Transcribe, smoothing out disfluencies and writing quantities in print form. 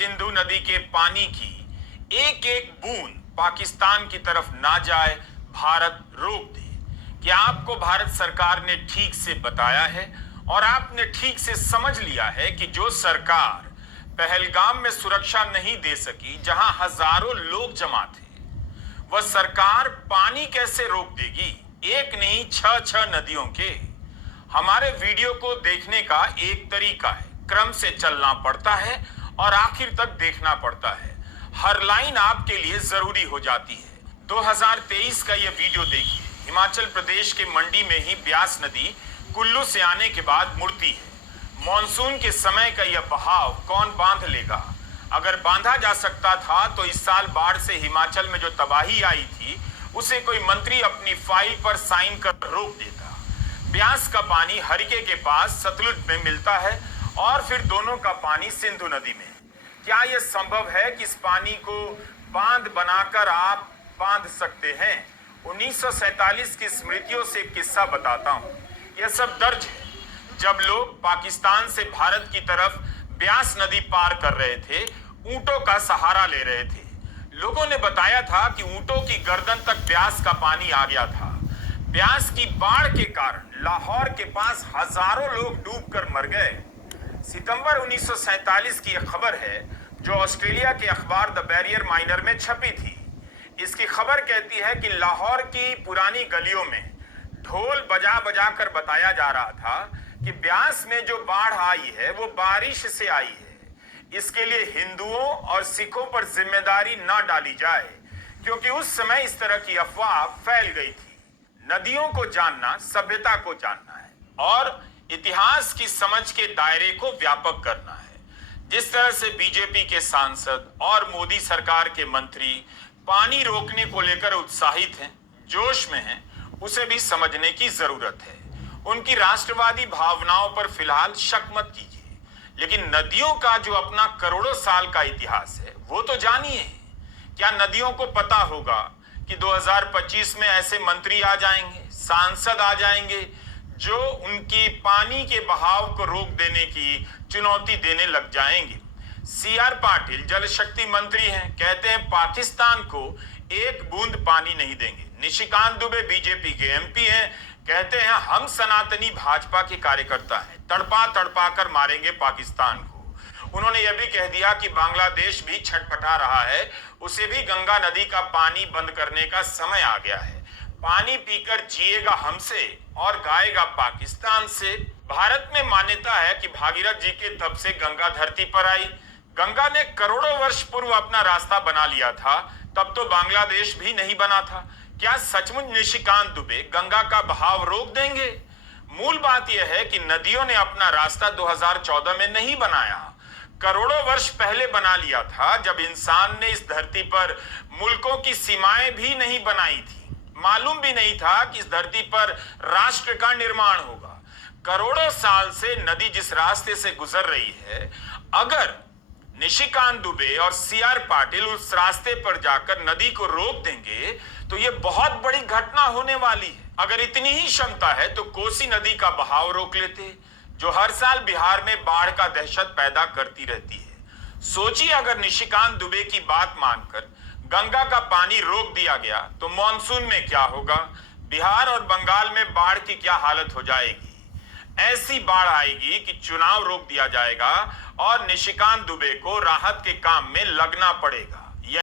सिंधु नदी के पानी की एक एक बूंद पाकिस्तान की तरफ ना जाए, भारत रोक दे। क्या आपको भारत सरकार ने ठीक से बताया है और आपने ठीक से समझ लिया है कि जो सरकार पहलगाम में सुरक्षा नहीं दे सकी, जहां हजारों लोग जमा थे, वह सरकार पानी कैसे रोक देगी? एक नहीं, छह नदियों के। हमारे वीडियो को देखने का एक तरीका है, क्रम से चलना पड़ता है और आखिर तक देखना पड़ता है। हर लाइन आपके लिए जरूरी हो जाती है। 2023 का यह वीडियो देखिए। हिमाचल प्रदेश के मंडी में ही ब्यास नदी कुल्लू से आने के बाद मुड़ती है। मॉनसून के समय का यह बहाव कौन बांध लेगा? अगर बांधा जा सकता था तो इस साल बाढ़ से हिमाचल में जो तबाही आई थी, उसे कोई मंत्री अपनी फाइल पर साइन कर रोक देता। ब्यास का पानी हरिके के पास सतलुज में मिलता है और फिर दोनों का पानी सिंधु नदी में। क्या यह संभव है कि इस पानी को बांध बनाकर आप बांध सकते हैं? 1947 की स्मृतियों से एक किस्सा बताता हूं। यह सब दर्ज है जब लोग पाकिस्तान से भारत की तरफ ब्यास नदी पार कर रहे थे, ऊंटों का सहारा ले रहे थे। लोगों ने बताया था कि ऊंटों की गर्दन तक ब्यास का पानी आ गया था। ब्यास की बाढ़ के कारण लाहौर के पास हजारों लोग डूबकर मर गए। सितंबर 1947 की यह खबर है जो ऑस्ट्रेलिया के अखबार द बैरियर माइनर में छपी थी। इसकी खबर कहती है कि लाहौर की पुरानी गलियों में ढोल बजा बजा कर बताया जा रहा था कि ब्यास में जो बाढ़ आई है वो बारिश से आई है। इसके लिए हिंदुओं और सिखों पर जिम्मेदारी न डाली जाए, क्योंकि उस समय इस तरह की अफवाह फैल गई थी। नदियों को जानना सभ्यता को जानना है और इतिहास की समझ के दायरे को व्यापक करना है। जिस तरह से बीजेपी के सांसद और मोदी सरकार के मंत्री पानी रोकने को लेकर उत्साहित हैं, जोश में हैं, उसे भी समझने की जरूरत है। उनकी राष्ट्रवादी भावनाओं पर फिलहाल शक मत कीजिए, लेकिन नदियों का जो अपना करोड़ों साल का इतिहास है वो तो जानिए। क्या नदियों को पता होगा कि 2025 में ऐसे मंत्री आ जाएंगे, सांसद आ जाएंगे जो उनकी पानी के बहाव को रोक देने की चुनौती देने लग जाएंगे? सीआर पाटिल जल शक्ति मंत्री हैं, कहते हैं पाकिस्तान को एक बूंद पानी नहीं देंगे। निशिकांत दुबे बीजेपी के एमपी हैं, कहते हैं हम सनातनी भाजपा के कार्यकर्ता हैं, तड़पा तड़पा कर मारेंगे पाकिस्तान को। उन्होंने यह भी कह दिया कि बांग्लादेश भी छटपटा रहा है, उसे भी गंगा नदी का पानी बंद करने का समय आ गया है। पानी पीकर जिएगा हमसे और गाएगा पाकिस्तान से। भारत में मान्यता है कि भागीरथ जी के तप से गंगा धरती पर आई। गंगा ने करोड़ों वर्ष पूर्व अपना रास्ता बना लिया था, तब तो बांग्लादेश भी नहीं बना था। क्या सचमुच निशिकांत दुबे गंगा का बहाव रोक देंगे? मूल बात यह है कि नदियों ने अपना रास्ता 2014 में नहीं बनाया, करोड़ों वर्ष पहले बना लिया था, जब इंसान ने इस धरती पर मुल्कों की सीमाएं भी नहीं बनाई थी। मालूम भी नहीं था कि इस धरती पर राष्ट्र का निर्माण होगा। करोड़ों साल से नदी जिस रास्ते से गुजर रही है, अगर निशिकांत दुबे और सीआर पाटिल उस रास्ते पर जाकर नदी को रोक देंगे तो यह बहुत बड़ी घटना होने वाली है। अगर इतनी ही क्षमता है तो कोसी नदी का बहाव रोक लेते, जो हर साल बिहार में बाढ़ का दहशत पैदा करती रहती है। सोचिए, अगर निशिकांत दुबे की बात मानकर गंगा का पानी रोक दिया गया तो मॉनसून में क्या होगा? बिहार और बंगाल में बाढ़ की क्या हालत हो जाएगी? ऐसी बाढ़ आएगी कि चुनाव रोक दिया जाएगा और निशिकांत दुबे को राहत के काम में लगना पड़ेगा।